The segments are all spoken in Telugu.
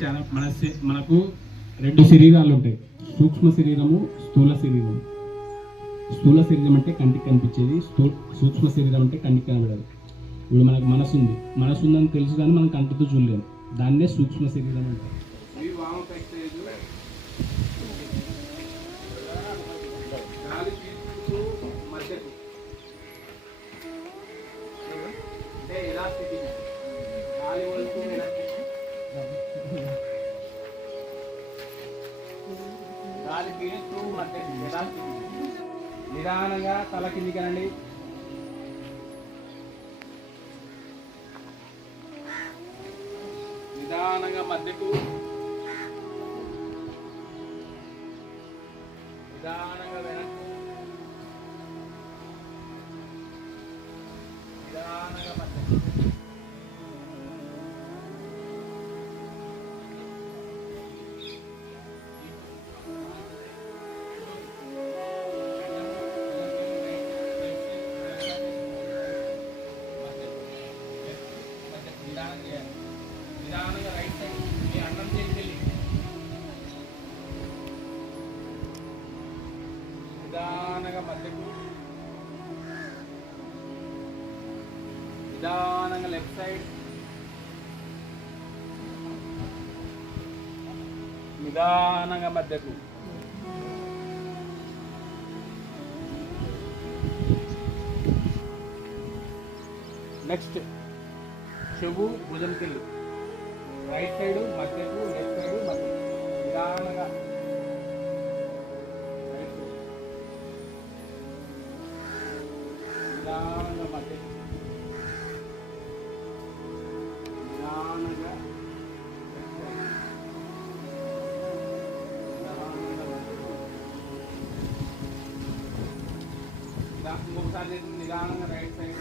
చాలా మనకు రెండు శరీరాలు ఉంటాయి, సూక్ష్మ శరీరము, స్థూల శరీరం. స్థూల శరీరం అంటే కంటికి కనిపించేది, సూక్ష్మ శరీరం అంటే కంటికి కనబడదు. ఇప్పుడు మనకు మనసు ఉందని తెలుసు కానీ మనం కంటితో చూడలేము, దాన్నే సూక్ష్మ శరీరం అంటే. నిదానంగా తల కిందికి రండి. నిదానంగా మధ్యకు, నిదానంగా వెనక్కు, నిదానంగా మధ్యకు. నిదానంగా రైట్ సైడ్ మీ అన్నం చేసి నిదానంగా మధ్యకు, నిదానంగా లెఫ్ట్ సైడ్, నిదానంగా మధ్యకు. నెక్స్ట్ చెవు భుజం కిల్లు, రైట్ సైడ్ మధ్యకు, లెఫ్ట్ సైడ్ మధ్యకు. నిదానంగా నిదానంగా మధ్యకు, నిదానంగా ఇంకొకసారి నిదానంగా రైట్ సైడ్,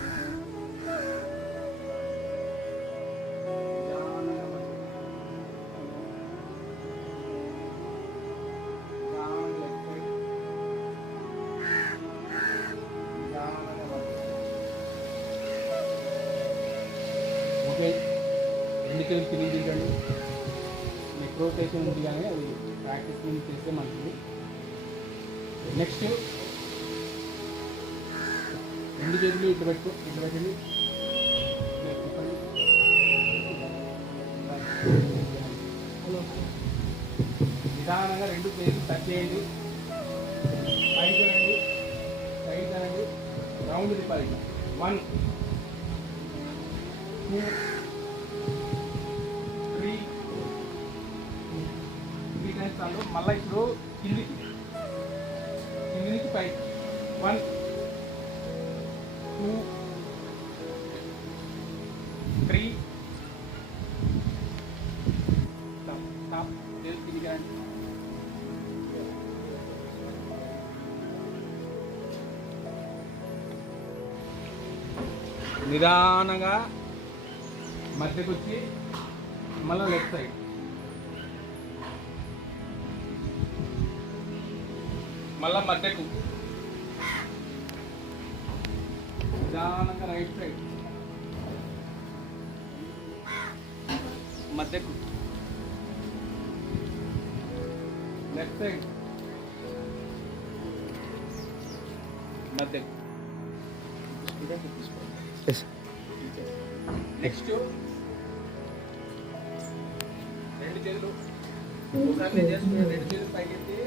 ఓకే. ఎన్నికలు తిరిగి దిగండి. నెక్ రొటేషన్ ఉంది కానీ అది ప్రాక్టీస్ మీద చేస్తే మంచిది. నెక్స్ట్ రెండు చేతులు ఇటు పెట్టండి. నిదానంగా రెండు చేతులు టచ్ చేయండి. పైకి రండి, సైడ్ రండి, రౌండ్ తిప్పాలి. 1 2 3 టైమ్స్ చాలు. మళ్ళీ ఇప్పుడు కింది నుంచి పైకి 1 2 3 స్టాప్. కిందికి రండి. నిదానంగా మధ్యకు వచ్చి మళ్ళీ లెఫ్ట్ సైడ్, మళ్ళా మధ్యకు, నిదానంగా రైట్ సైడ్, మధ్యకు, లెఫ్ట్ సైడ్, మధ్యకు. నెక్స్ట్ రెండు చేతులు ఒకసారి నేను చేస్తున్నా. రెండు చేతులు పైకెత్తి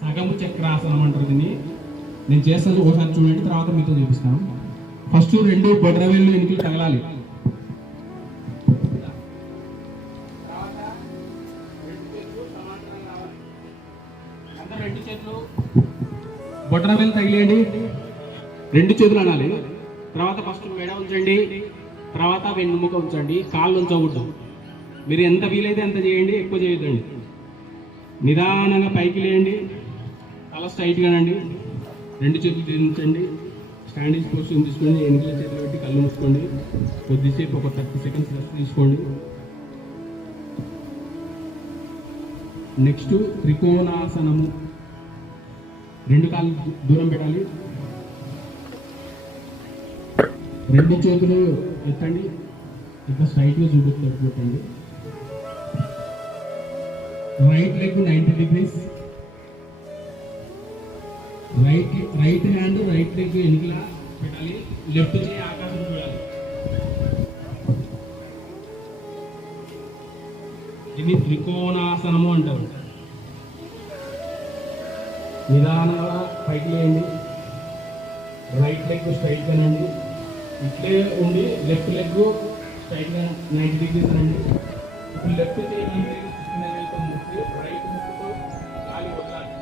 సగము చక్రాసనం అంటారు దీన్ని. నేను చేస్తాను, ఒకసారి చూడండి, తర్వాత మీతో చూపిస్తాను. ఫస్ట్ రెండు బొడ్రవేళ్ళు ఎన్నికలు తగలాలి. బొటన వేలు తగిలేయండి, 2 చేతులు అనాలి. తర్వాత ఫస్ట్ మెడ ఉంచండి, తర్వాత వెన్నుముక ఉంచండి, కాళ్ళు ఉంచకూడదు. మీరు ఎంత వీలైతే అంత చేయండి, ఎక్కువ చేయొద్దండి. నిదానంగా పైకి లేయండి, తల స్ట్రైట్గా అండి, 2 చేతులు దించండి, స్టాండింగ్ పొజిషన్ తీసుకోండి, ఎన్నికల చేతులు పెట్టి కళ్ళు మూసుకోండి. కొద్దిసేపు ఒక 30 సెకండ్స్ రెస్ట్ తీసుకోండి. నెక్స్ట్ త్రికోణాసనము. 2 కాళ్ళు దూరం పెట్టాలి, 2 చేతులు ఎత్తండి, ఇట్లా స్ట్రైట్గా చూపెట్టండి. Right leg 90 degrees, right hand right leg వెనుకలా పెట్టాలి, లెఫ్ట్ చేయి ఆకాశం చూడాలి. ఇది త్రికోణాసనము అంటారు. నిదానంగా పైకి లేయండి, రైట్ లెగ్ స్ట్రైట్ గానండి, ఇట్లే ఉండి లెఫ్ట్ లెగ్ స్ట్రైట్ గా 90 డిగ్రీస్ అండి. ఇప్పుడు లెఫ్ట్ చేయి ముక్కి రైట్ ముక్కుతో గాలి వదలాలి,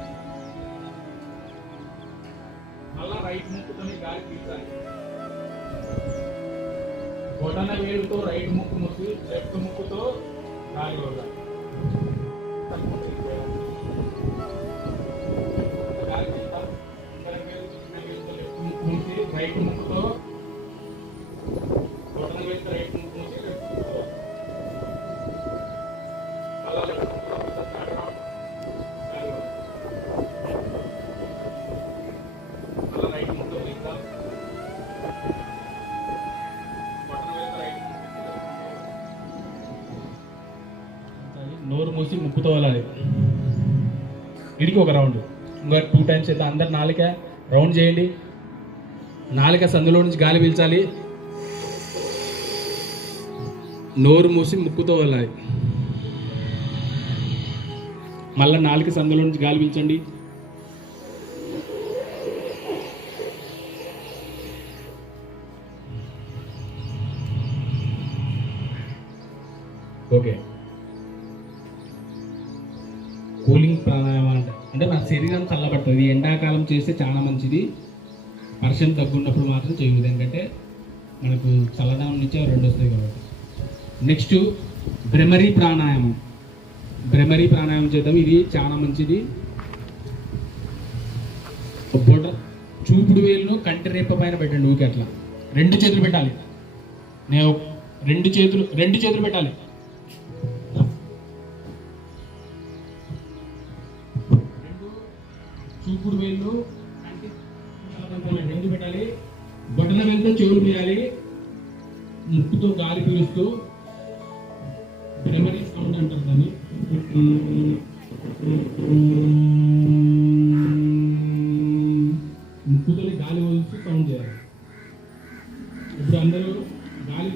మళ్ళా రైట్ ముక్కుతోనే గాలి పీల్చాలి. బొటన వేలుతో రైట్ ముక్కు ముక్కి లెఫ్ట్ ముక్కుతో గాలి వదలాలి. లెఫ్ట్ ముక్కు ముక్కి రైట్ ముక్కుతో, బొటన వేలుతో రైట్ ముక్కు ముక్కి లెఫ్ట్ ముక్కుతో, మళ్ళా లెఫ్ట్ ముక్కుతో గాలి వదలాలి. మళ్ళా రైట్ ముక్కుతో దిగుతాం, నోరు మూసి ముక్కుతో వెళ్ళాలి. ఇడికి ఒక రౌండ్, ఇంకా 2 టైమ్స్ అయితే అందరు నాలుక రౌండ్ చేయండి. నాలుక సందులో నుంచి గాలి పీల్చాలి, నోరు మూసి ముక్కుతో వెళ్ళాలి. మళ్ళీ నాలుక సందులో నుంచి గాలి పీల్చండి. ఓకే, కూలింగ్ ప్రాణాయామం అంటే మన శరీరం చల్లబడుతుంది. ఎండాకాలం చేస్తే చాలా మంచిది, వర్షం తగ్గున్నప్పుడు మాత్రం చేయదు, ఎందుకంటే మనకు చల్లదనం నుంచి 2 వస్తాయి కాబట్టి. నెక్స్ట్ భ్రమరీ ప్రాణాయామం. భ్రమరీ ప్రాణాయామం చేద్దాం, ఇది చాలా మంచిది. చూపుడు వేలును కంటి రేప పైన పెట్టండి, ఊకే అట్లా 2 చేతులు పెట్టాలి. నేను 2 చేతులు పెట్టాలి. చూపుడు వేళ్ళు కంటి 2 పెట్టాలి. బొటన వేలుతో చెవులు పీయాలి, ముక్కుతో గాలి పీలుస్తూ భ్రమరీ సౌండ్ అంటారు దాన్ని. ముక్కుతో గాలి వదిలిస్తూ సౌండ్ చేయాలి. ఇప్పుడు అందరూ గాలి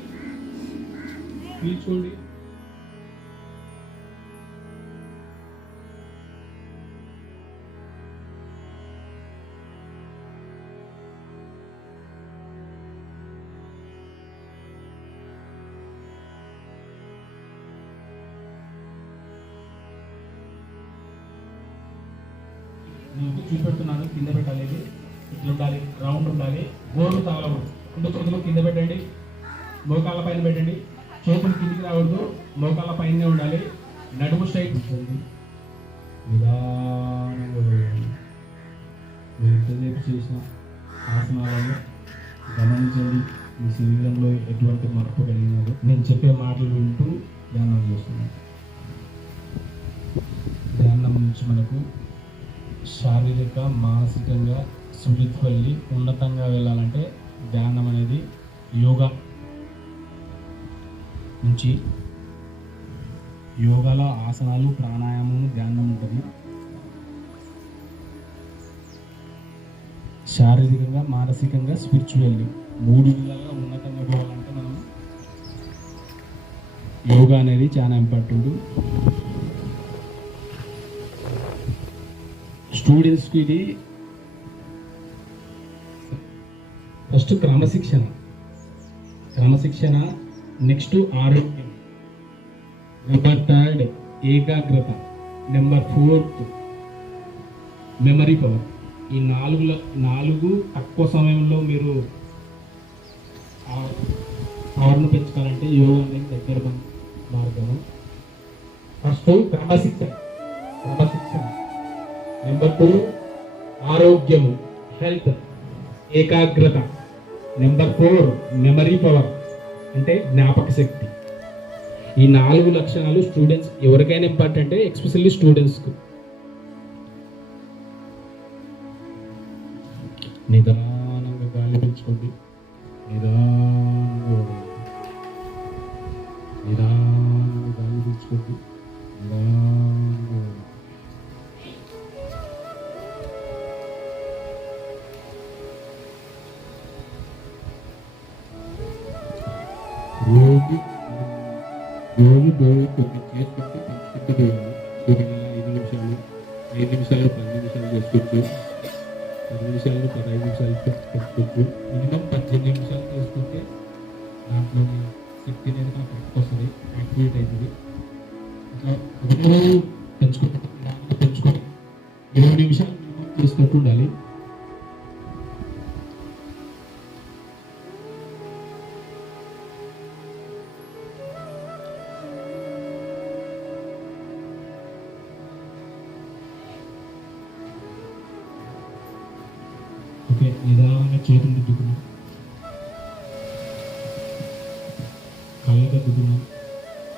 పీల్చుకోండి, నేను చూపెడుతున్నాను. కింద పెట్టాలి, ఇట్లా ఉండాలి, రౌండ్ ఉండాలి, గోర్లు తగలకూడదు. 2 చేతులు కింద పెట్టండి, మోకాళ్ళ పైన పెట్టండి, చేతులు కిందికి రాకూడదు, మోకాళ్ళ పైనే ఉండాలి, నడుము స్ట్రైట్ ఉంటుంది. నిదానంగా మీరు ఎంతసేపు చేసిన ఆసనాలను గమనించండి, మీ శరీరంలో ఎటువంటి మార్పు కలిగినది. నేను చెప్పే మాటలు వింటూ ధ్యానం చేస్తున్నాను. ధ్యానం నుంచి మనకు శారీరక మానసికంగా స్పిరిచువల్లీ ఉన్నతంగా వెళ్ళాలంటే ధ్యానం అనేది యోగా నుంచి, యోగాలో ఆసనాలు, ప్రాణాయామం, ధ్యానం ఉంటుంది. శారీరకంగా, మానసికంగా, స్పిరిచువల్లీ 3 విధాలుగా ఉన్నతంగా పోవాలంటే మనం యోగా అనేది చాలా ఇంపార్టెంట్. స్టూడెంట్స్కి ఇది ఫస్ట్ క్రమశిక్షణ, నెక్స్ట్ ఆరోగ్యం, నెంబర్ 3 ఏకాగ్రత, నెంబర్ 4 మెమరీ పవర్. ఈ నాలుగు తక్కువ సమయంలో మీరు పవర్ను పెంచుకోవాలంటే యోగా అనేది దగ్గర మార్గము. ఫస్ట్ క్రమశిక్షణ. నెంబర్ 2 ఆరోగ్యము, హెల్త్, ఏకాగ్రత. నెంబర్ 4 మెమరీ పవర్ అంటే జ్ఞాపక శక్తి. ఈ 4 లక్షణాలు స్టూడెంట్స్ ఎవరికైనా ఇంపార్టెంట్, ఎస్పెషల్లీ స్టూడెంట్స్కు. నిదానంగా గాలి పీల్చుకోండి, నిదానంగా గాలి పీల్చుకోండి, నిదానంగా. రోజు కొన్ని చేసుకుంటూ పెంచుకుంటూ పోయాలి. సూర్యుని 5 నిమిషాలు 10 నిమిషాలు చేసుకోవచ్చు. 10 నిమిషాలు 15 నిమిషాలు పెంచుకోవచ్చు. మినిమం 18 నిమిషాలు చేసుకుంటే దాంట్లోని శక్తి అనేది మనకు కరెక్ట్ వస్తుంది, యాక్టివేట్ అవుతుంది. ఇట్లా రోజు పెంచుకొని 20 నిమిషాలు మినిమం చేసుకుంటూ ఉండాలి. ఓకే, నిదానంగా చేతులు దిద్దుకున్నాం, కళ్ళ దిద్దుకున్నాం.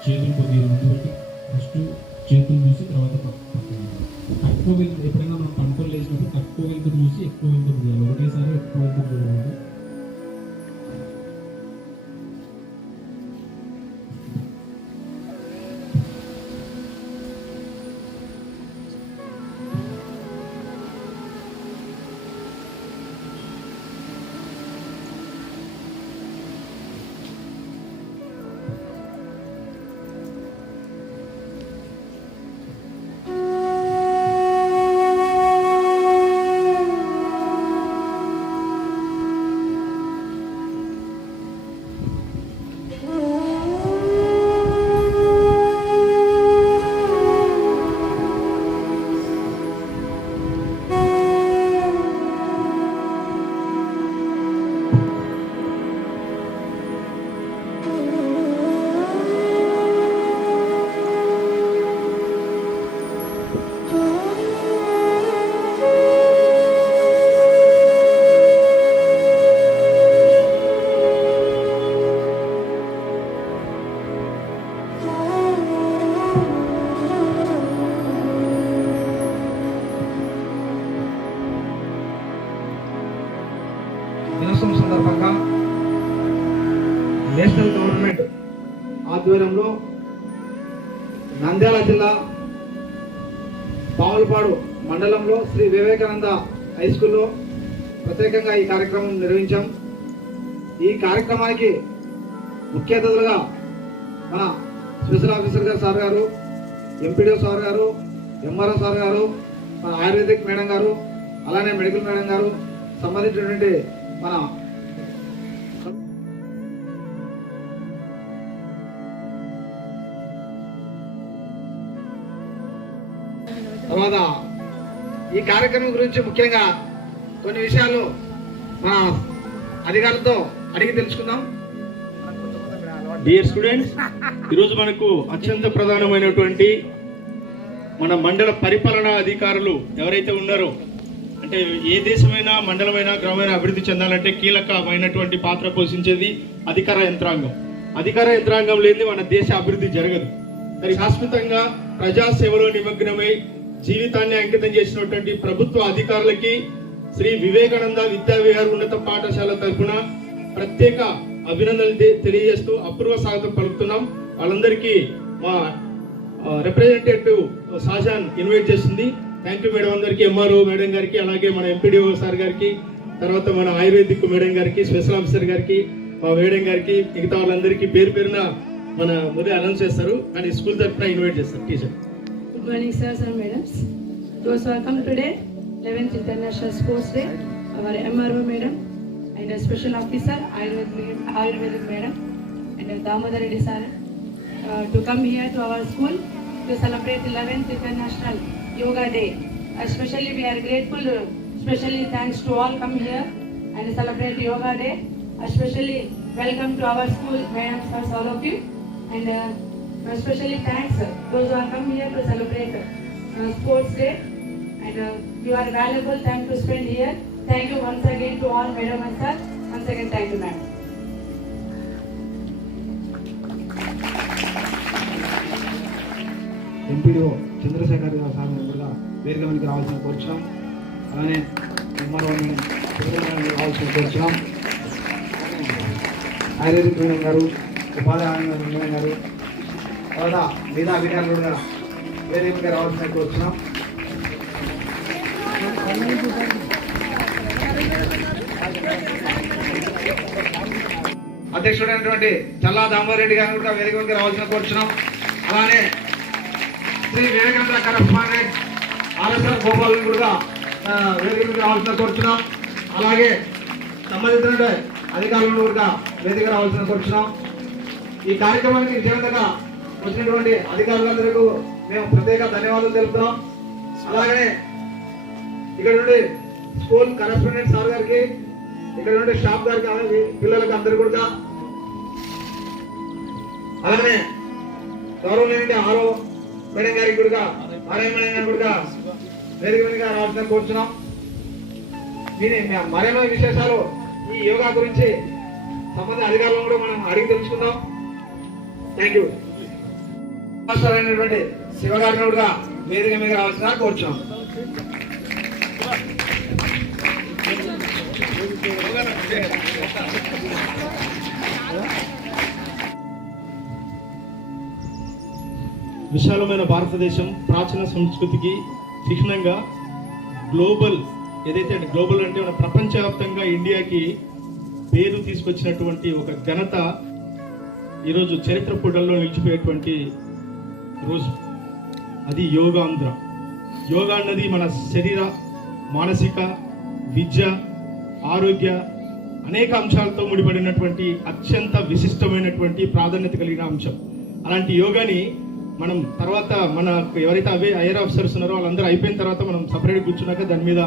చేతులు కొద్దిగా ముందు పెట్టి ఫస్ట్ చేతులు చూసి తర్వాత తక్కువ వెళ్తుంది. ఎప్పుడైనా మనం పంటలు వేసినప్పుడు తక్కువ వెళ్తుంది చూసి ఎక్కువ వెళ్తుంది చేయాలి. ఒకటేసారి ఎక్కువ వెళ్తుంది చూడాలి. దినోత్సవం సందర్భంగా నేషనల్ గవర్నమెంట్ ఆధ్వర్యంలో నంద్యాల జిల్లా పాములపాడు మండలంలో శ్రీ వివేకానంద హై స్కూల్లో ప్రత్యేకంగా ఈ కార్యక్రమం నిర్వహించాం. ఈ కార్యక్రమానికి ముఖ్య అతిథులుగా మన స్పెషల్ ఆఫీసర్ గారు సార్ గారు, ఎంపీడీఓ సార్ గారు, ఎంఆర్ఓ సార్ గారు, మన ఆయుర్వేదిక్ మేడం గారు, అలానే మెడికల్ మేడం గారు, సంబంధించినటువంటి మన తర్వాత ఈ కార్యక్రమం గురించి ముఖ్యంగా కొన్ని విషయాలు మన అధికారులతో అడిగి తెలుసుకుందాం. డియర్ స్టూడెంట్స్, ఈరోజు మనకు అత్యంత ప్రధానమైనటువంటి మన మండల పరిపాలనా అధికారులు ఎవరైతే ఉన్నారో, అంటే ఏ దేశమైనా మండలమైనా గ్రామైనా అభివృద్ధి చెందాలంటే కీలకమైనటువంటి పాత్ర పోషించేది అధికార యంత్రాంగం. అధికార యంత్రాంగం లేని మన దేశ అభివృద్ధి జరగదు. మరి శాశ్వతంగా ప్రజాసేవలో నిమగ్నమై జీవితాన్ని అంకితం చేసినటువంటి ప్రభుత్వ అధికారులకి శ్రీ వివేకానంద విద్యావిహార్ ఉన్నత పాఠశాల తరఫున ప్రత్యేక అభినందనలు తెలియజేస్తూ అపూర్వ స్వాగతం పలుకుతున్నాం. వాళ్ళందరికీ మా రిప్రజెంటేటివ్ షాజాన్ ఇన్వైట్ చేస్తుంది. థ్యాంక్ యూ మేడం అందరికీ, ఎంఆర్ఓ మేడం గారికి, అలాగే మన ఎంపీడీఓ సార్ గారికి, తర్వాత మన ఆయుర్వేదిక్ మేడం గారికి, స్పెషల్ ఆఫీసర్ గారికి, మా మేడం గారికి, మిగతా వాళ్ళందరికీ పేరు పేరున మన ముందే అనౌన్స్ చేస్తారు కానీ స్కూల్ తరఫున ఇన్వైట్ చేస్తారు. Teacher Good morning, sirs and madams. Those who are come today, 11th International Sports Day, our MRO madam and a special officer, Ayurvedic madam and Damodar Reddy sir, to come here to our school to celebrate 11th International Yoga Day. Especially we are grateful Especially thanks to all come here and celebrate Yoga Day. Especially welcome to our school, madam, sirs, all of you. And especially thanks those who have come here to celebrate Sports Day. And you are valuable time to spend here. Thank you once again to all madam and sir. Once again, thank you, ma'am. MPDO Chandrasekhar గారు సార్ కూడా వేదిక మీదకి రావాల్సిన కోరుచున్నాం. అలానే ఎంఆర్ఓ రావాల్సిన కోరుచున్నాం. ఆయుర్వేదిక్ మేడం గారు, ఉపాధ్యాయ మేడం గారు, తర్వాత మిగతా అధికారులు కూడా వేదిక మీదకి రావాల్సిన కోరుచున్నాం. అధ్యక్షుడైనటువంటి చల్లా దామోదర్ రెడ్డి గారిని కూడా వేదిక మీదకి రావాల్సిన కోరుచున్నాం. అలానే శ్రీ వివేకానంద కరస్పాండెంట్ ఆర్ఎస్ఆర్ గోపాల్ కూడా వేదిక మీదకి రావాల్సిన కోరుచున్నాం. అలాగే సంబంధించిన అధికారులను కూడా వేదిక రావాల్సిన కోరుచున్నాం. ఈ కార్యక్రమానికి విజయవంతంగా వచ్చినటువంటి అధికారులందరికీ మేము ప్రత్యేక ధన్యవాదాలు తెలుపుతున్నాం. అలాగే ఇక్కడ నుండి స్కూల్ కరస్పాండెంట్ సార్ గారికి, ఇక్కడ నుండి స్టాఫ్ గారికి, అలాగే పిల్లలకు అందరు కూడా, అలానే గౌరవనీయుడి ఆరో మేడం గారికి కూడా, ఆర్ఐ మేడం గారికి కూడా వేదిక మీదగా రావాల్సిన కోరుచున్నాం. మరేమో విశేషాలు ఈ యోగా గురించి సంబంధిత అధికారులను కూడా మనం అడిగి తెలుసుకుందాం. Thank you. మాస్టర్ అయినటువంటి శివ గారిని కూడా వేదిక మీద రావాల్సిన కోరుచున్నాం. విశాలమైన భారతదేశం ప్రాచీన సంస్కృతికి చిహ్నంగా గ్లోబల్ ఏదైతే గ్లోబల్ అంటే మన ప్రపంచవ్యాప్తంగా ఇండియాకి పేరు తీసుకొచ్చినటువంటి ఒక ఘనత ఈరోజు చరిత్ర పుటల్లో నిలిచిపోయేటువంటి రోజు. అది యోగాంధ్ర. యోగా అన్నది మన శరీర, మానసిక, విద్య, ఆరోగ్య అనేక అంశాలతో ముడిపడినటువంటి అత్యంత విశిష్టమైనటువంటి ప్రాధాన్యత కలిగిన అంశం. అలాంటి యోగాని మనం తర్వాత మన ఎవరైతే ఐఆర్ ఆఫీసర్స్ ఉన్నారో వాళ్ళందరూ అయిపోయిన తర్వాత మనం సపరేట్ కూర్చున్నాక దాని మీద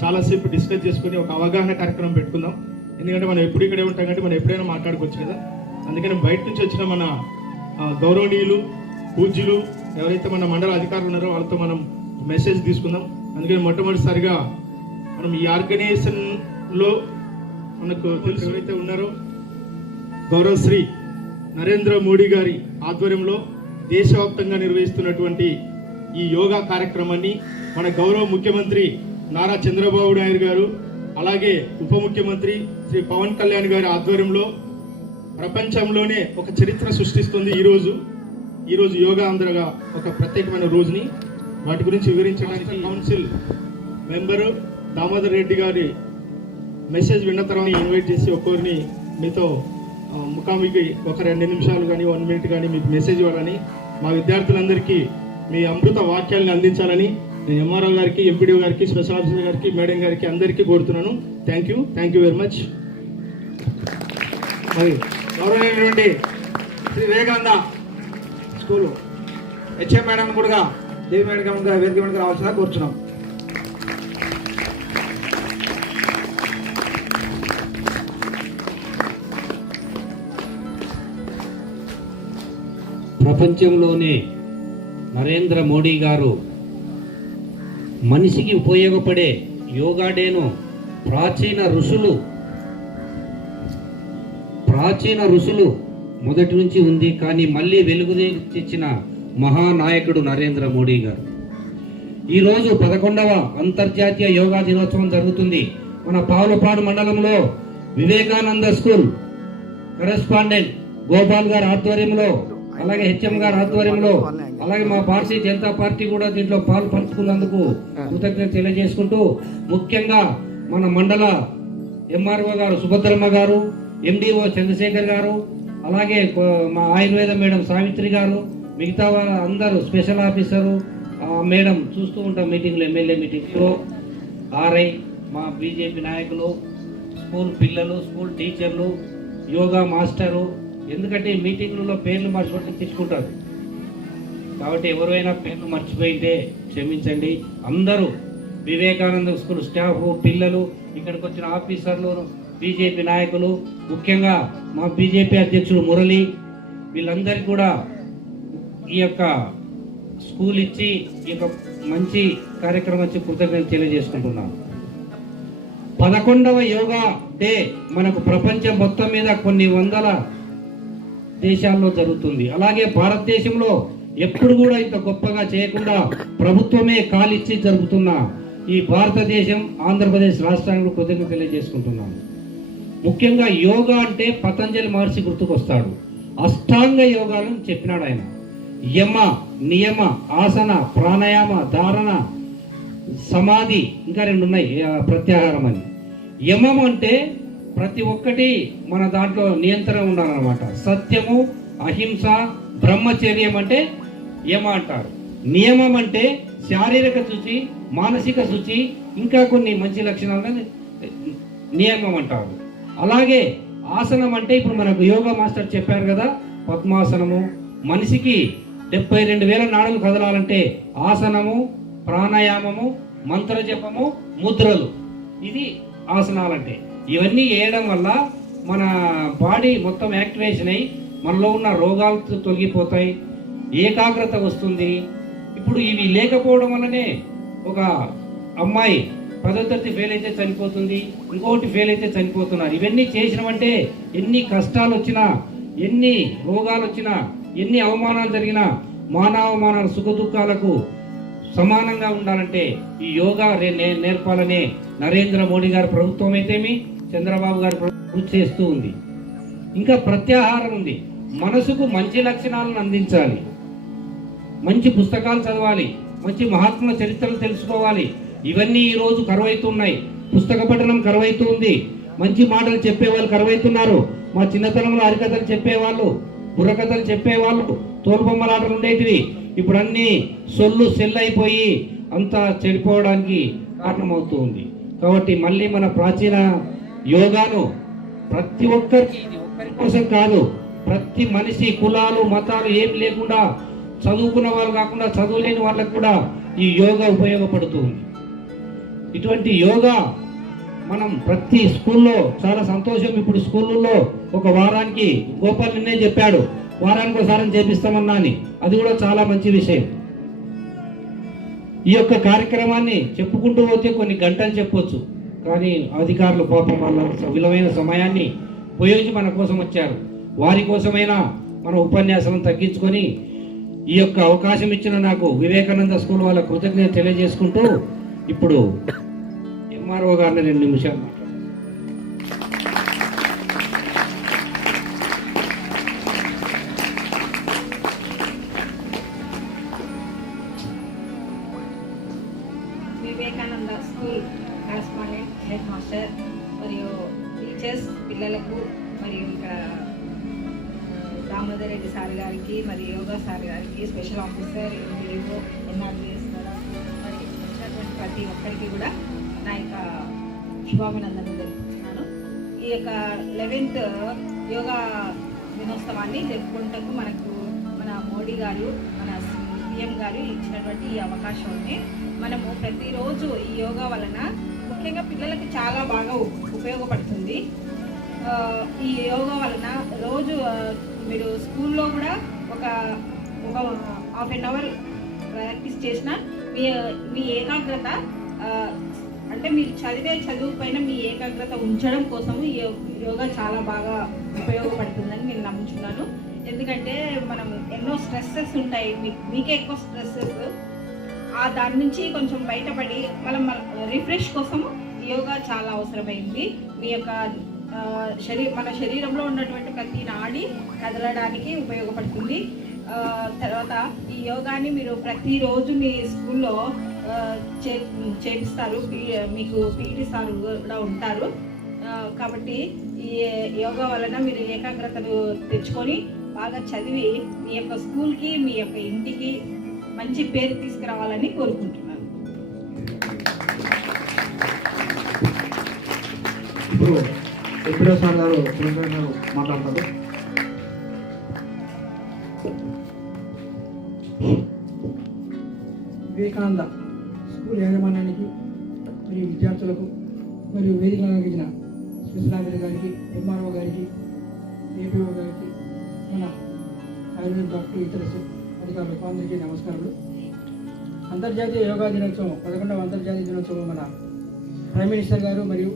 చాలాసేపు డిస్కస్ చేసుకుని ఒక అవగాహన కార్యక్రమం పెట్టుకుందాం. ఎందుకంటే మనం ఎప్పుడు ఇక్కడే ఉంటాం కాబట్టి మనం ఎప్పుడైనా మాట్లాడుకోవచ్చు కదా. అందుకని బయట నుంచి వచ్చిన మన గౌరవనీయులు, పూజ్యులు ఎవరైతే మన మండల అధికారులు ఉన్నారో వాళ్ళతో మనం మెసేజ్ తీసుకుందాం. అందుకని మొట్టమొదటిసారిగా మనం ఈ ఆర్గనైజేషన్లో మనకు తెలుసు ఎవరైతే ఉన్నారో గౌరవ శ్రీ నరేంద్ర మోడీ గారి ఆధ్వర్యంలో దేశవ్యాప్తంగా నిర్వహిస్తున్నటువంటి ఈ యోగా కార్యక్రమాన్ని మన గౌరవ ముఖ్యమంత్రి నారా చంద్రబాబు నాయుడు గారు, అలాగే ఉప ముఖ్యమంత్రి శ్రీ పవన్ కళ్యాణ్ గారి ఆధ్వర్యంలో ప్రపంచంలోనే ఒక చరిత్ర సృష్టిస్తుంది. ఈరోజు యోగా ఆంధ్రగా ఒక ప్రత్యేకమైన రోజుని వాటి గురించి వివరించడానికి కౌన్సిల్ మెంబరు దామోదర్ రెడ్డి గారి మెసేజ్ విన్న తర్వాత ఇన్వైట్ చేసి ఒక్కొక్కరిని మీతో ముఖాముఖి ఒక 2 నిమిషాలు కానీ 1 మినిట్ కానీ మీకు మెసేజ్ ఇవ్వాలని, మా విద్యార్థులందరికీ మీ అమృత వాక్యాలను అందించాలని నేను ఎంఆర్ఓ గారికి, ఎంపీడీఓ గారికి, స్పెషల్ ఆఫీసర్ గారికి, మేడం గారికి అందరికీ కోరుతున్నాను. Thank you very much. మరి గౌరవమైనటువంటి Shri Vivekananda school HM madam కూడా దేవి మేడం వేదిక మీదకి రావాల్సిన కోరుచున్నాం. ప్రపంచంలోనే నరేంద్ర మోడీ గారు మనిషికి ఉపయోగపడే యోగా డేను ప్రాచీన ఋషులు మొదటి నుంచి ఉంది. కానీ మళ్ళీ వెలుగు తెచ్చిన మహానాయకుడు నరేంద్ర మోడీ గారు. ఈరోజు 11వ అంతర్జాతీయ యోగా దినోత్సవం జరుగుతుంది. మన పావులపాడు మండలంలో వివేకానంద స్కూల్ కరెస్పాండెంట్ గోపాల్ గారి ఆధ్వర్యంలో, అలాగే హెచ్ఎం గారి ఆధ్వర్యంలో, అలాగే మా భారతీయ జనతా పార్టీ కూడా దీంట్లో పాలు పంచుకున్నందుకు కృతజ్ఞత తెలియజేసుకుంటూ, ముఖ్యంగా మన మండల ఎంఆర్ఓ గారు సుభద్రమ్మ గారు, ఎండిఓ చంద్రశేఖర్ గారు, అలాగే మా ఆయుర్వేద మేడం సావిత్రి గారు, మిగతా అందరూ స్పెషల్ ఆఫీసరు మేడం చూస్తూ ఉంటాం మీటింగ్లో, ఎమ్మెల్యే మీటింగ్లో, ఆర్ఐ, మా బీజేపీ నాయకులు, స్కూల్ పిల్లలు, స్కూల్ టీచర్లు, యోగా మాస్టరు. ఎందుకంటే ఈ మీటింగ్లలో పేర్లు మర్చిపోయి తెచ్చుకుంటారు కాబట్టి ఎవరైనా పేర్లు మర్చిపోయింటే క్షమించండి. అందరూ వివేకానంద స్కూల్ స్టాఫ్, పిల్లలు, ఇక్కడికి వచ్చిన ఆఫీసర్లు, బీజేపీ నాయకులు, ముఖ్యంగా మా బీజేపీ అధ్యక్షుడు మురళి, వీళ్ళందరికీ కూడా ఈ యొక్క స్కూల్ ఇచ్చి ఈ యొక్క మంచి కార్యక్రమం వచ్చి కృతజ్ఞతలు తెలియజేసుకుంటున్నాను. 11వ యోగా డే మనకు ప్రపంచం మొత్తం మీద కొన్ని వందల దేశాల్లో జరుగుతుంది. అలాగే భారతదేశంలో ఎప్పుడు కూడా ఇంత గొప్పగా చేయకుండా ప్రభుత్వమే కాలిచ్చి జరుగుతున్న ఈ భారతదేశం, ఆంధ్రప్రదేశ్ రాష్ట్రానికి కృతజ్ఞతలు తెలియజేసుకుంటున్నాను. ముఖ్యంగా యోగా అంటే పతంజలి మహర్షి గుర్తుకొస్తాడు. అష్టాంగ యోగాలను చెప్పినాడు ఆయన. యమ, నియమ, ఆసన, ప్రాణాయామ, ధారణ, సమాధి, ఇంకా 2 ఉన్నాయి, ప్రత్యాహారం అని. యమం అంటే ప్రతి ఒక్కటి మన దాంట్లో నియంత్రణ ఉండాలన్నమాట. సత్యము, అహింస, బ్రహ్మచర్యం అంటే యమ అంటారు. నియమం అంటే శారీరక శుచి, మానసిక శుచి, ఇంకా కొన్ని మంచి లక్షణాలను నియమం అంటారు. అలాగే ఆసనం అంటే ఇప్పుడు మనకు యోగా మాస్టర్ చెప్పారు కదా, పద్మాసనము. మనిషికి 72,000 నాడులు కదలాలంటే ఆసనము, ప్రాణాయామము, మంత్రజపము, ముద్రలు, ఇది ఆసనాలంటే. ఇవన్నీ వేయడం వల్ల మన బాడీ మొత్తం యాక్టివేషన్ అయ్యి మనలో ఉన్న రోగాలు తొలగిపోతాయి, ఏకాగ్రత వస్తుంది. ఇప్పుడు ఇవి లేకపోవడం వల్లనే ఒక అమ్మాయి 10వ తరగతి ఫెయిల్ అయితే చనిపోతుంది, ఇంకొకటి ఫెయిల్ అయితే చనిపోతున్నారు. ఇవన్నీ చేసినామంటే ఎన్ని కష్టాలు వచ్చినా, ఎన్ని రోగాలు వచ్చినా, ఎన్ని అవమానాలు జరిగినా మానవమానాల సుఖ దుఃఖాలకు సమానంగా ఉండాలంటే ఈ యోగా నేర్పాలనే నరేంద్ర మోడీ గారి ప్రభుత్వం అయితేమి, చంద్రబాబు గారి ప్రభుత్వం చేస్తూ ఉంది. ఇంకా ప్రత్యాహారం ఉంది. మనసుకు మంచి లక్షణాలను అందించాలి, మంచి పుస్తకాలు చదవాలి, మంచి మహాత్ముల చరిత్రలు తెలుసుకోవాలి. ఇవన్నీ ఈరోజు కరువైతున్నాయి. పుస్తక పఠనం కరువైతూ ఉంది. మంచి మాటలు చెప్పేవాళ్ళు కరువైతున్నారు. మా చిన్నతనంలో హరికథలు చెప్పేవాళ్ళు, బుర్రకథలు చెప్పేవాళ్ళు, తోలుబొమ్మలాటలు ఉండేటివి. ఇప్పుడు అన్నీ సెల్ అయిపోయి అంతా చెడిపోవడానికి కారణమవుతూ ఉంది. కాబట్టి మళ్ళీ మన ప్రాచీన యోగాను ప్రతి ఒక్కరికి, ఇది ఒక్కరి కోసం కాదు, ప్రతి మనిషి, కులాలు, మతాలు ఏం లేకుండా, చదువుకున్న వాళ్ళు కాకుండా చదువులేని వాళ్ళకు కూడా ఈ యోగా ఉపయోగపడుతుంది. ఇటువంటి యోగా మనం ప్రతి స్కూల్లో, చాలా సంతోషం. ఇప్పుడు స్కూళ్ళల్లో ఒక వారానికి, గోపాల్ నిన్నే చెప్పాడు, వారానికి ఒకసారి చేపిస్తామన్నా అని. అది కూడా చాలా మంచి విషయం. ఈ యొక్క కార్యక్రమాన్ని చెప్పుకుంటూ పోతే కొన్ని గంటలు చెప్పొచ్చు, కానీ అధికారులు పాపం వాళ్ళ విలువైన సమయాన్ని ఉపయోగించి మన కోసం వచ్చారు. వారి కోసమైనా మన ఉపన్యాసం తగ్గించుకొని ఈ యొక్క అవకాశం ఇచ్చిన నాకు వివేకానంద స్కూల్ వాళ్ళ కృతజ్ఞత తెలియజేసుకుంటూ ఇప్పుడు ఎంఆర్ఓ గారిని 2 నిమిషాలు మాట్లాడారు. Vivekananda school correspondent, head master మరియు టీచర్స్, పిల్లలకు మరియు ఇక్కడ దామోదర్ రెడ్డి సార్ గారికి మరియు యోగా సార్ గారికి, స్పెషల్ ఆఫీసర్, ఎంపీఓ, ఎన్ఆర్బిఎస్ మరి వచ్చినటువంటి ప్రతి ఒక్కరికి కూడా నా యొక్క శుభాభినందనలు తెలుపుతున్నాను. ఈ యొక్క 11th యోగా దినోత్సవాన్ని జరుపుకుంటూ మనకు మన మోడీ గారు, మన సీఎం గారు ఇచ్చినటువంటి ఈ అవకాశాన్ని మనము ప్రతిరోజు ఈ యోగా వలన ముఖ్యంగా పిల్లలకి చాలా బాగా ఉపయోగపడుతుంది. ఈ యోగా వలన రోజు మీరు స్కూల్లో కూడా ఒక హాఫ్ అన్ అవర్ ప్రాక్టీస్ చేసిన మీ ఏకాగ్రత, అంటే మీరు చదివే చదువు పైన మీ ఏకాగ్రత ఉంచడం కోసము ఈ యోగా చాలా బాగా ఉపయోగపడుతుందని నేను నమ్ముచున్నాను. ఎందుకంటే మనం ఎన్నో స్ట్రెస్సెస్ ఉంటాయి, మీకే ఎక్కువ స్ట్రెస్సెస్, దాని నుంచి కొంచెం బయటపడి మనం రిఫ్రెష్ కోసము యోగా చాలా అవసరమైంది. మీ యొక్క మన శరీరంలో ఉన్నటువంటి ప్రతి నాడి కదలడానికి ఉపయోగపడుతుంది. తర్వాత ఈ యోగాని మీరు ప్రతిరోజు మీ స్కూల్లో చేపిస్తారు, మీకు పీటీ సార్ కూడా ఉంటారు. కాబట్టి ఈ యోగా వలన మీరు ఏకాగ్రతను తెచ్చుకొని బాగా చదివి మీ యొక్క స్కూల్కి, మీ యొక్క ఇంటికి మంచి పేరు తీసుకురావాలని కోరుకుంటున్నాను. ఇప్పుడు ఎంపీఓ సార్ గారు, ప్రిన్సిపల్ గారు మాట్లాడతారు. వివేకానంద స్కూల్ యాజమాన్యానికి మరియు విద్యార్థులకు మరియు వేదికలు అలంకరించిన స్పెషల్ ఆఫీసర్ గారికి, ఎంఆర్ఓ గారికి, ఏపీఓ గారికి, మన ఆయుర్వేద డాక్టర్, ఇతర అధికారులకు అందరికీ నమస్కారాలు. అంతర్జాతీయ యోగా దినోత్సవం 11వ అంతర్జాతీయ దినోత్సవం మన ప్రైమ్ మినిస్టర్ గారు మరియు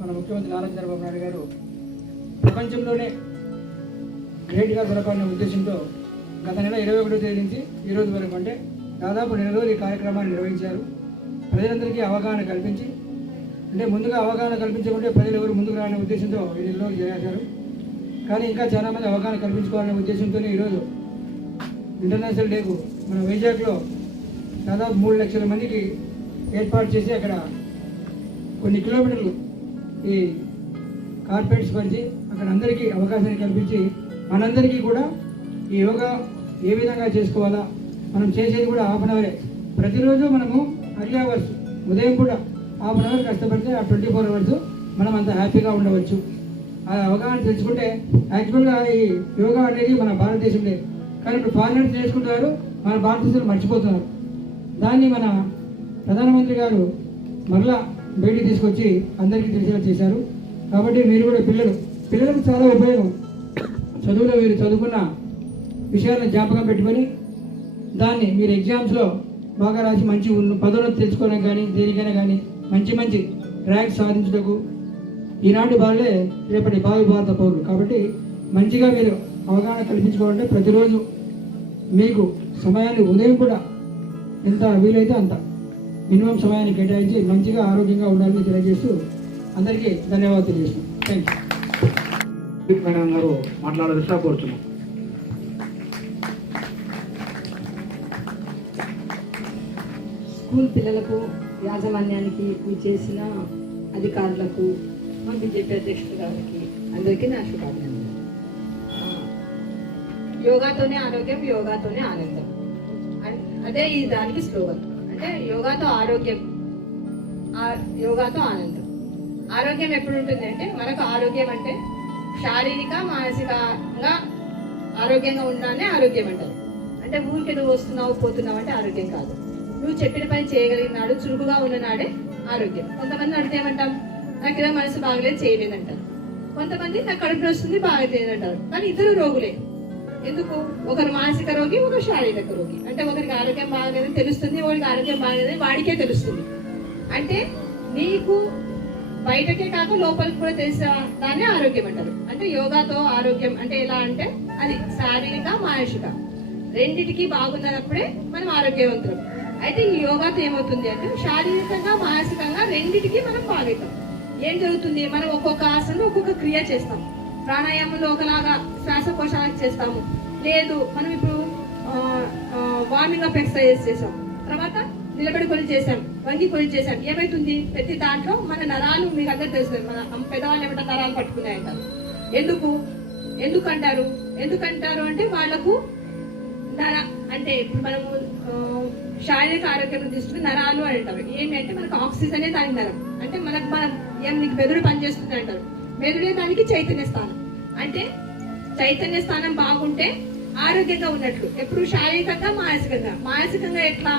మన ముఖ్యమంత్రి నారా చంద్రబాబు నాయుడు గారు ప్రపంచంలోనే గ్రేట్గా జరపాలనే ఉద్దేశంతో గత నెల 21వ తేదీ నుంచి ఈ రోజు వరకు అంటే దాదాపు 2 రోజులు ఈ కార్యక్రమాన్ని నిర్వహించారు. ప్రజలందరికీ అవగాహన కల్పించి, అంటే ముందుగా అవగాహన కల్పించకుంటే ప్రజలు ఎవరు ముందుకు రాలనే ఉద్దేశంతో ఈ 2 రోజులు చేశారు. కానీ ఇంకా చాలామంది అవగాహన కల్పించుకోవాలనే ఉద్దేశంతోనే ఈరోజు ఇంటర్నేషనల్ డేకు మన వైజాగ్లో దాదాపు 3 లక్షల మందికి ఏర్పాటు చేసి అక్కడ కొన్ని కిలోమీటర్లు ఈ కార్పెట్స్ పరిచి అక్కడ అందరికీ అవకాశాన్ని కల్పించి మనందరికీ కూడా ఈ యోగా ఏ విధంగా చేసుకోవాలా, మనం చేసేది కూడా హాఫ్ అన్ అవరే. ప్రతిరోజు మనము అర్లీ అవర్స్ ఉదయం కూడా హాఫ్ అన్ అవర్ కష్టపడితే ఆ 24 అవర్స్ మనం అంత హ్యాపీగా ఉండవచ్చు. ఆ అవగాహన తెలుసుకుంటే యాక్చువల్గా ఈ యోగా అనేది మన భారతదేశంలో, కానీ ఇప్పుడు ఫారినర్స్ చేసుకుంటున్నారు, మన భారతదేశంలో మర్చిపోతున్నారు. దాన్ని మన ప్రధానమంత్రి గారు మరలా బయటికి తీసుకొచ్చి అందరికీ తెలిసేలా చేశారు. కాబట్టి మీరు కూడా పిల్లలకు చాలా ఉపయోగం. చదువులో మీరు చదువుకున్న విషయాలను జ్ఞాపకం పెట్టుకొని దాన్ని మీరు ఎగ్జామ్స్లో బాగా రాసి మంచి పదోన్నతి తెచ్చుకోవడం కానీ దేనికైనా కానీ మంచి ర్యాంక్ సాధించటకు ఈనాటి వాళ్ళే రేపటి భావి భారత పౌరులు. కాబట్టి మంచిగా మీరు అవగాహన కల్పించుకోవాలంటే ప్రతిరోజు మీకు సమయాన్ని ఉదయం కూడా ఎంత వీలైతే అంత మినిమం సమయాన్ని కేటాయించి మంచిగా ఆరోగ్యంగా ఉండాలని తెలియజేస్తూ అందరికీ ధన్యవాదాలు తెలియజేస్తున్నాం. Thank you. మేడం గారు మాట్లాడాల్సిన కోరుతున్నాం. స్కూల్ పిల్లలకు, యాజమాన్యానికి, చేసిన అధికారులకు, మా బీజేపీ అధ్యక్షుడు గారికి అందరికీ నా శుభాభినందనలు. యోగాతోనే ఆరోగ్యం, యోగాతోనే ఆనందం, అదే ఈ దానికి స్లోగన్. అంటే యోగాతో ఆరోగ్యం, యోగాతో ఆనందం. ఆరోగ్యం ఎప్పుడు ఉంటుంది అంటే, మనకు ఆరోగ్యం అంటే శారీరక మానసికంగా ఆరోగ్యంగా ఉండాలనే ఆరోగ్యం అంటారు. అంటే ఊరికి నువ్వు వస్తున్నావు పోతున్నావు అంటే ఆరోగ్యం కాదు. నువ్వు చెప్పిన పని చేయగలిగినాడు, చురుకుగా ఉన్ననాడే ఆరోగ్యం. కొంతమంది అడిగితే ఏమంటాం, నాకు ఇలా మనసు బాగలేదు చేయలేదంటారు. కొంతమంది నాకు కడుపు వస్తుంది బాగలేదంటారు. కానీ ఇద్దరు రోగులే. ఎందుకు? ఒకరు మానసిక రోగి, ఒకరు శారీరక రోగి. అంటే ఒకరికి ఆరోగ్యం బాగలేదని తెలుస్తుంది, ఒకరికి ఆరోగ్యం బాగలేదని వాడికే తెలుస్తుంది. అంటే నీకు బయటకే కాక లోపలికి కూడా తెలిసే దాన్ని ఆరోగ్యం అంటారు. అంటే యోగాతో ఆరోగ్యం అంటే ఎలా అంటే అది శారీరక మానసిక రెండిటికి బాగున్నప్పుడే మనం ఆరోగ్యవంతులం. అయితే ఈ యోగాతో ఏమవుతుంది అంటే శారీరకంగా మానసికంగా రెండిటికి మనం బాగవుతాం. ఏం జరుగుతుంది? మనం ఒక్కొక్క ఆసనంలో ఒక్కొక్క క్రియ చేస్తాం. ప్రాణాయామంలో ఒకలాగా శ్వాసకోశాలకు చేస్తాము. లేదు మనం ఇప్పుడు వార్మింగ్ అప్ ఎక్సర్సైజ్ చేసాం, తర్వాత నిలబడి కొన్ని చేసాం, వంగి కొన్ని చేసాం. ఏమైతుంది? ప్రతి దాంట్లో మన నరాలు, మీకు అందరూ తెలుస్తుంది, మన పెద్దవాళ్ళు ఏమంటారు, నరాలు పట్టుకున్నాయంటారు. ఎందుకంటారు అంటే వాళ్ళకు అంటే ఇప్పుడు మనము శారీరక ఆరోగ్యం తీసుకుని నరాలు అని అంటారు. ఏంటంటే మనకు ఆక్సిజనే దానికి నరం. అంటే మనం నీకు మెదడు పనిచేస్తుంది అంటారు. మెదడే దానికి చైతన్య స్థానం. అంటే చైతన్య స్థానం బాగుంటే ఆరోగ్యంగా ఉన్నట్లు. ఎప్పుడు శారీరకంగా మానసికంగా ఎట్లా?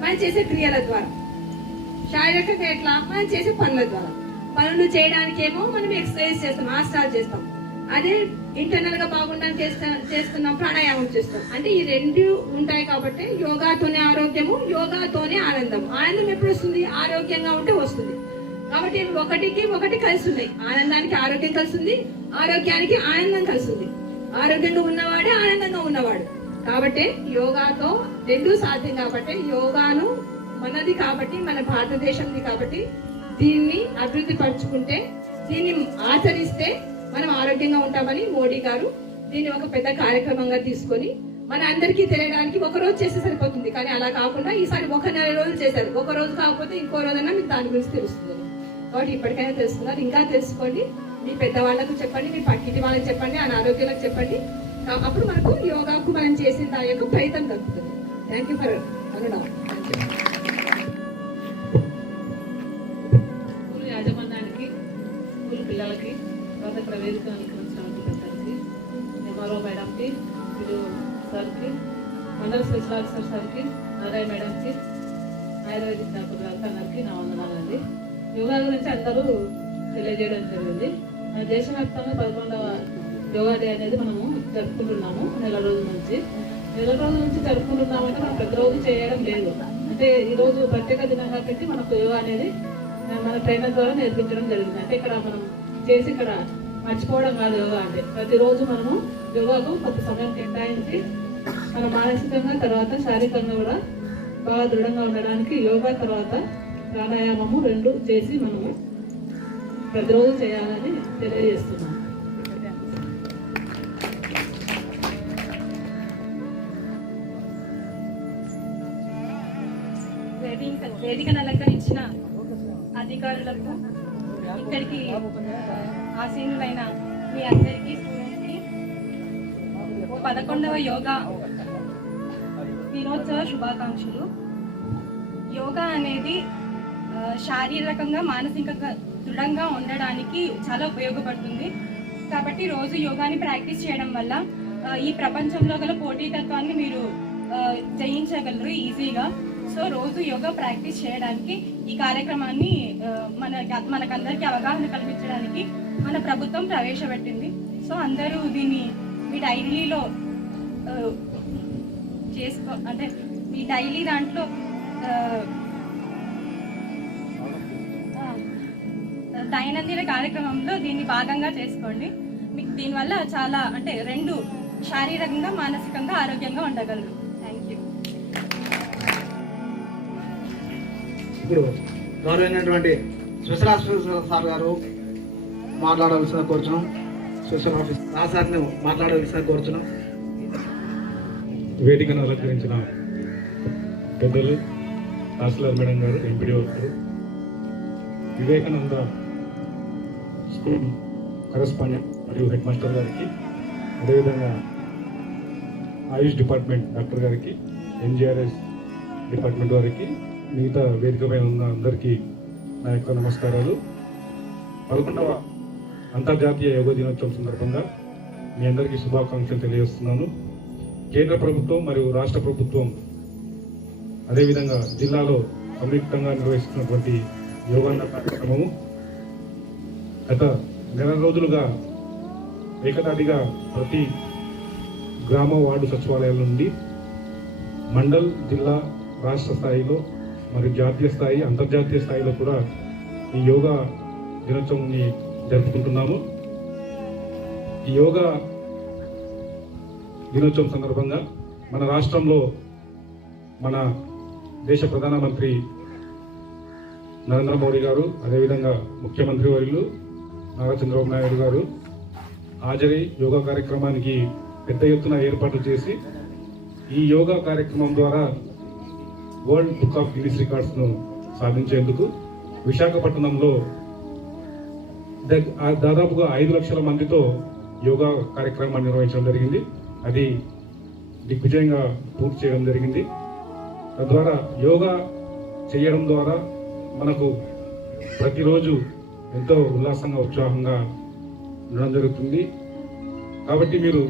మనం చేసే క్రియల ద్వారా. శారీరకంగా ఎట్లా? మనం చేసే పనుల ద్వారా. పనులు చేయడానికి ఏమో మనం ఎక్సర్సైజ్ చేస్తాం, ఆసనాలు చేస్తాం. అదే ఇంటర్నల్ గా బాగుండడానికి చేస్తున్నాం, ప్రాణాయామం చేస్తాం. అంటే ఈ రెండు ఉంటాయి. కాబట్టి యోగాతోనే ఆరోగ్యము, యోగాతోనే ఆనందము. ఆనందం ఎప్పుడు వస్తుంది? ఆరోగ్యంగా ఉంటే వస్తుంది. కాబట్టి ఒకటికి ఒకటి కలిసి ఉన్నాయి. ఆనందానికి ఆరోగ్యం కలిసింది, ఆరోగ్యానికి ఆనందం కలిసింది. ఆరోగ్యంగా ఉన్నవాడే ఆనందంగా ఉన్నవాడు. కాబట్టి యోగాతో రెండు సాధ్యం. కాబట్టి యోగాను మనది కాబట్టి, మన భారతదేశంది కాబట్టి దీన్ని అభివృద్ధి పరుచుకుంటే, దీన్ని ఆచరిస్తే మనం ఆరోగ్యంగా ఉంటామని మోడీ గారు దీన్ని ఒక పెద్ద కార్యక్రమంగా తీసుకొని మన అందరికీ తెలియడానికి ఒక రోజు చేస్తే సరిపోతుంది. కానీ అలా కాకుండా ఈసారి 1 నెల రోజులు చేశారు. ఒక రోజు కాకపోతే ఇంకో రోజైనా మీకు దాని గురించి తెలుస్తుంది. కాబట్టి ఇప్పటికైనా తెలుసుకున్నారు, ఇంకా తెలుసుకోండి. మీ పెద్దవాళ్ళకు చెప్పండి, మీ పక్కింటి వాళ్ళకి చెప్పండి, అనారోగ్యాలకు చెప్పండి. అప్పుడు మనకు యోగాకు మనం చేసిన దాని యొక్క ఫలితం దక్కుతుంది. థ్యాంక్ యూ ఫర్ స్కూల్ యాజమాన్యానికి, స్కూల్ పిల్లలకి, తర్వాత ఇక్కడ వేదిక అనుకున్న పెద్దలకి, ఎంఆర్ఓ మేడంకి, వీరు సార్కి, మండల స్పెషల్ ఆఫీసర్ సార్కి, నారాయణ మేడంకి, ఆయుర్వేదిక్ డాక్టర్ గారికి అందరికీ నా వందనాలండి. యోగా గురించి అందరూ తెలియజేయడం జరిగింది. మన దేశవ్యాప్తంగా 11వ యోగా డే అనేది మనము జరుపుకుంటున్నాము. నెల రోజుల నుంచి జరుపుకుంటున్నామంటే మనం ప్రతిరోజు చేయడం లేదు. అంటే ఈరోజు ప్రత్యేక దినంగా పెట్టి మనకు యోగా అనేది మన ట్రైనర్ ద్వారా నేర్పించడం జరిగింది. అంటే ఇక్కడ మనం చేసి ఇక్కడ మర్చిపోవడం కాదు యోగా అంటే. ప్రతిరోజు మనము యోగాకు కొంత సమయం కేటాయించి మన మానసికంగా తర్వాత శారీరకంగా కూడా బాగా దృఢంగా ఉండడానికి యోగా తర్వాత ప్రాణాయామము 2 చేసి మనము ప్రతిరోజు చేయాలని తెలియజేస్తున్నాము. వేదికను అలంకరించిన అధికారులకు, ఇక్కడికి ఆసీనులైన మీ అందరికీ, స్టూడెంట్స్కి 11వ యోగా దినోత్సవ శుభాకాంక్షలు. యోగా అనేది శారీరకంగా మానసికంగా దృఢంగా ఉండడానికి చాలా ఉపయోగపడుతుంది. కాబట్టి రోజు యోగాని ప్రాక్టీస్ చేయడం వల్ల ఈ ప్రపంచంలో గల పోటీతత్వాన్ని మీరు జయించగలరు ఈజీగా. సో రోజు యోగా ప్రాక్టీస్ చేయడానికి ఈ కార్యక్రమాన్ని మనకందరికీ అవగాహన కల్పించడానికి మన ప్రభుత్వం ప్రవేశపెట్టింది. సో అందరూ దీన్ని మీ డైలీలో అంటే మీ డైలీ దాంట్లో దైనందిన కార్యక్రమంలో దీన్ని భాగంగా చేసుకోండి. మీకు దీనివల్ల చాలా అంటే 2 శారీరకంగా మానసికంగా ఆరోగ్యంగా ఉండగలరు. Thank you. ఇప్పుడు గౌరవమైనటువంటి స్పెషల్ ఆఫీసర్ సార్ గారు మాట్లాడవలసిన కోరుచున్నాం. స్పెషల్ ఆఫీసర్ ఆ సార్ని మాట్లాడవలసిన కోరుచున్నాం. వేదికను అలంకరించిన పెద్దలు, తహసీల్దార్ మేడం గారు, ఎంపీడీఓ గారు, వివేకానంద స్కూల్ కరెస్పాండెంట్ మరియు హెడ్ మాస్టర్ గారికి, అదేవిధంగా ఆయుష్ డిపార్ట్మెంట్ డాక్టర్ గారికి, ఎన్జిఆర్ఎస్ డిపార్ట్మెంట్ వారికి, మిగతా వేదికపై ఉన్న అందరికీ నా యొక్క నమస్కారాలు. 11వ అంతర్జాతీయ యోగా దినోత్సవం సందర్భంగా మీ అందరికీ శుభాకాంక్షలు తెలియజేస్తున్నాను. కేంద్ర ప్రభుత్వం మరియు రాష్ట్ర ప్రభుత్వం అదేవిధంగా జిల్లాలో సంయుక్తంగా నిర్వహిస్తున్నటువంటి యోగాంద కార్యక్రమము గత నెల రోజులుగా ఏకతాటిగా ప్రతి గ్రామ వార్డు సచివాలయాల నుండి మండల్, జిల్లా, రాష్ట్ర స్థాయిలో మరియు జాతీయ స్థాయి, అంతర్జాతీయ స్థాయిలో కూడా ఈ యోగా దినోత్సవాన్ని జరుపుకుంటున్నాము. ఈ యోగా దినోత్సవం సందర్భంగా మన రాష్ట్రంలో మన దేశ ప్రధానమంత్రి నరేంద్ర మోడీ గారు, అదేవిధంగా ముఖ్యమంత్రి వర్యులు నారా చంద్రబాబు నాయుడు గారు హాజరై యోగా కార్యక్రమానికి పెద్ద ఎత్తున ఏర్పాట్లు చేసి ఈ యోగా కార్యక్రమం ద్వారా వరల్డ్ బుక్ ఆఫ్ గిన్నిస్ రికార్డ్స్ను సాధించేందుకు విశాఖపట్నంలో దాదాపుగా 5 లక్షల మందితో యోగా కార్యక్రమాన్ని నిర్వహించడం జరిగింది. అది దిగ్విజయంగా పూర్తి చేయడం జరిగింది. తద్వారా యోగా చేయడం ద్వారా మనకు ప్రతిరోజు ఎంతో ఉల్లాసంగా, ఉత్సాహంగా ఉండడం జరుగుతుంది. కాబట్టి మీరు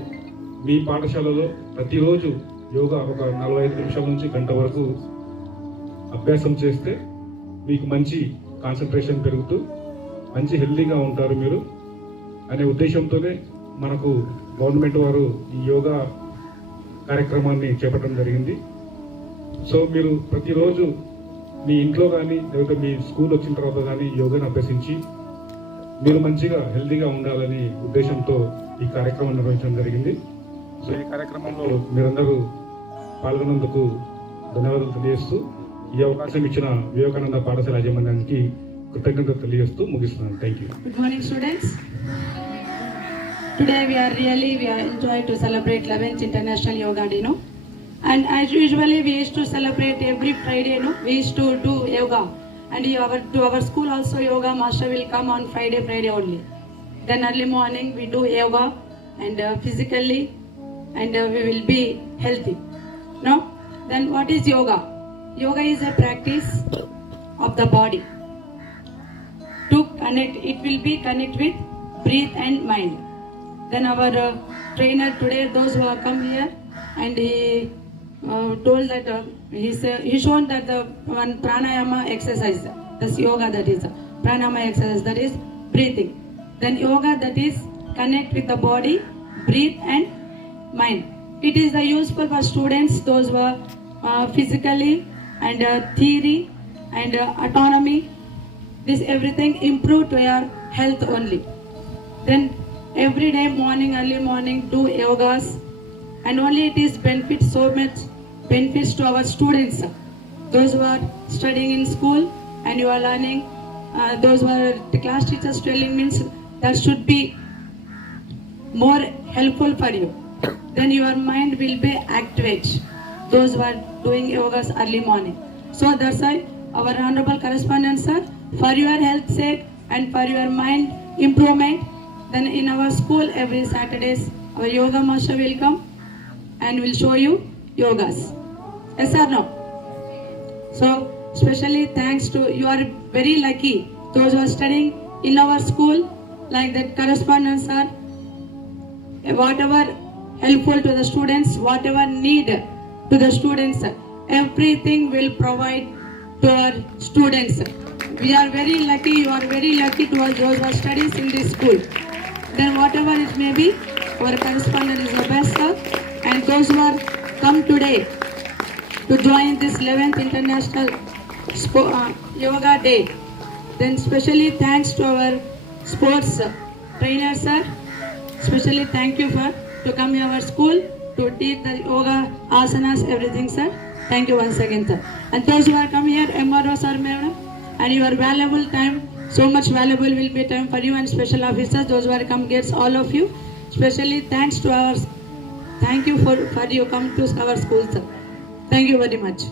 మీ పాఠశాలలో ప్రతిరోజు యోగా ఒక 45 నిమిషాల నుంచి గంట వరకు అభ్యాసం చేస్తే మీకు మంచి కాన్సన్ట్రేషన్ పెరుగుతూ మంచి హెల్తీగా ఉంటారు మీరు అనే ఉద్దేశంతోనే మనకు గవర్నమెంట్ వారు ఈ యోగా కార్యక్రమాన్ని చేపట్టడం జరిగింది. సో మీరు ప్రతిరోజు మీ ఇంట్లో కానీ లేకపోతే మీ స్కూల్ వచ్చిన తర్వాత కానీ యోగాను అభ్యసించి మీరు మంచిగా హెల్తీగా ఉండాలని ఉద్దేశంతో ఈ కార్యక్రమం నిర్వహించడం జరిగింది. సో ఈ కార్యక్రమంలో మీరందరూ పాల్గొన్నందుకు ధన్యవాదాలు తెలియజేస్తూ ఈ అవకాశం ఇచ్చిన వివేకానంద పాఠశాల యాజమాన్యానికి కృతజ్ఞతలు తెలియజేస్తూ ముగిస్తున్నాను. Thank you. Good morning, students. Today we are enjoying to celebrate 11th International Yoga Day, no? And as usually we used to celebrate every Friday, no? We used to do yoga. And to our school also yoga master will come on Friday only. Then early morning we do yoga and physically and we will be healthy. No? Then what is yoga? Yoga is a practice of the body. To connect, it will be connect with breath and mind. Then our trainer today, those who have come here and he told that he shown that the one pranayama exercise, this yoga, that is pranayama exercise, that is breathing. Then yoga, that is connect with the body, breathe and mind. It is useful for students, those who are physically and theory and autonomy. This everything improve to your health only. Then every day morning, early morning, do yogas, and only it is benefits, so much benefits to our students, those who are studying in school and you are learning. Those who are the class teachers telling means that should be more helpful for you. Then your mind will be activated, those who are doing yogas early morning. So that's why our honorable correspondent sir, for your health sake and for your mind improvement, then in our school every Saturdays our yoga master will come and will show you yogas. Yes or no? So especially thanks to, you are very lucky, those who are studying in our school, like that correspondent sir, whatever helpful to the students, whatever need to the students, everything will provide to our students. We are very lucky, you are very lucky to those who are studies in this school. Then whatever it may be, our correspondent is the best sir. And those who are come today to join this 11th International Yoga Day, then specially thanks to our sports trainer sir. Especially thank you for to come to our school to teach the yoga, asanas, everything sir. Thank you once again sir. And those who are come here, MRO sir, madam, and your valuable time, so much valuable will be time for you, and special officers, those who are come gets all of you. Especially thanks to our, thank you for you come to our school sir. Thank you very much.